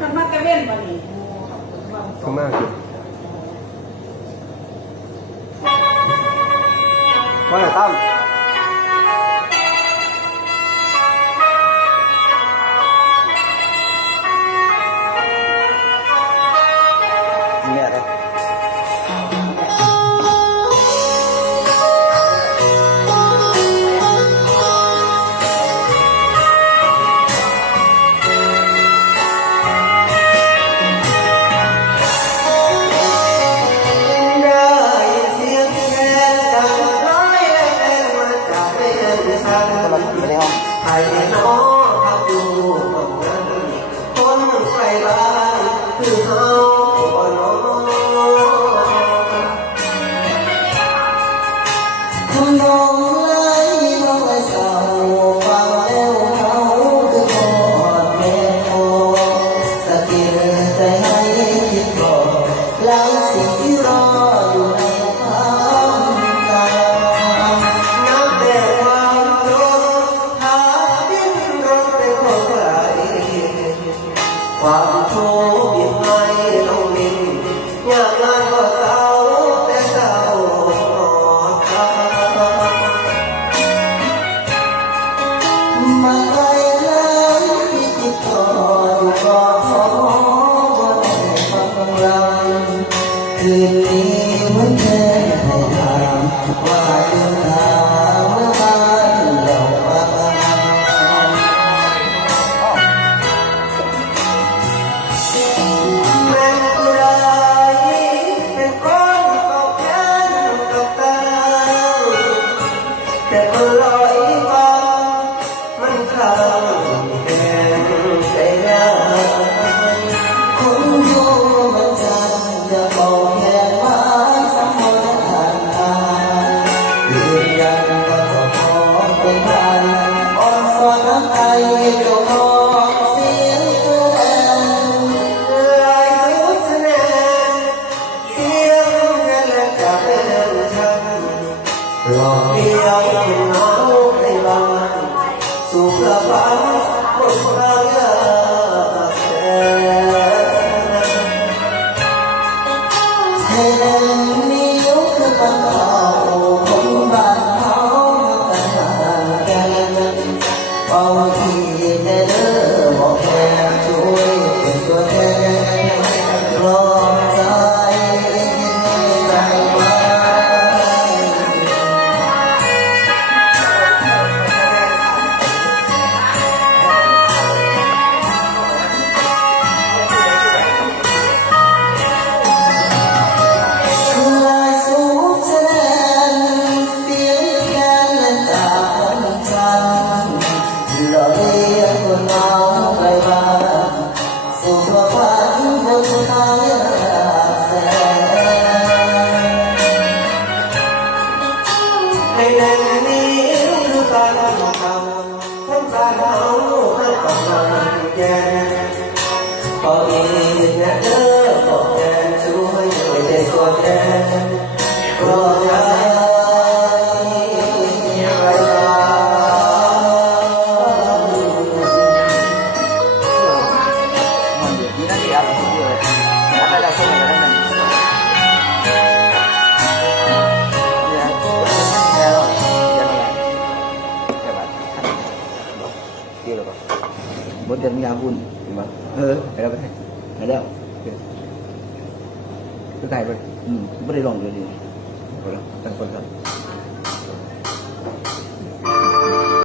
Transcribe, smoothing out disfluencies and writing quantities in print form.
มันมากระเว้นมานี่ข้างมากอยู่ว่าไหนตั้มเนี่ยเลยไอ้น้องพักอยู่ตรงนั้นคนไกลบ้านคือเฮาบ่น้องทำนองไหลน้องไอ้สาวฟังแล้วเขาคือพอดแม่โอสะกิดใจให้คิดก่อนหลังสิ่งที่รออยู่ในความตานับแต่ความจนความทุกข์ยิ่งให้น้องมินอยากงานก็เศร้าแต่เศร้ามาไกลแล้วที่ติดต่ออยู่ก็ขอบ่ได้ฟังลำคืนนี้วันแค่ให้ถามว่าเดินทางเมื่อบ้านแล้วบ้างแต่คนลอยฟ้ามันคลางแห่งใจร้ายคนอยู่มันจันจะบอกแค่ว่าสมรทานทานยืนยันว่าจะขอเป็นพันอ่อนสอนน้ำใจเจ้าของเสียงเพลงลายสุดแน่เสียงกันและจะเป็นฉันหลอกเดียวหนาวให้บ้านสู่กระฝันบนพระยาแสนให้แดงนิ้วคือปัญหาคนบ้านเขากันห่างกันเฝ้าที่แน่เด้อบอกแค่ช่วยเป็นตัวแทนรอใจใจว่าสู่ความฝันบนทางแสนในแดนนี้คือการทำทั้งการเฮาให้กับมันแย่พออีกนะเด้อบอกแทนช่วยใจตัวแทนรอใจบนเดินยาบุญไปแล้วไปแล้วก็ไกลไปไม่ได้ลองเลยดีตั้งคนครับ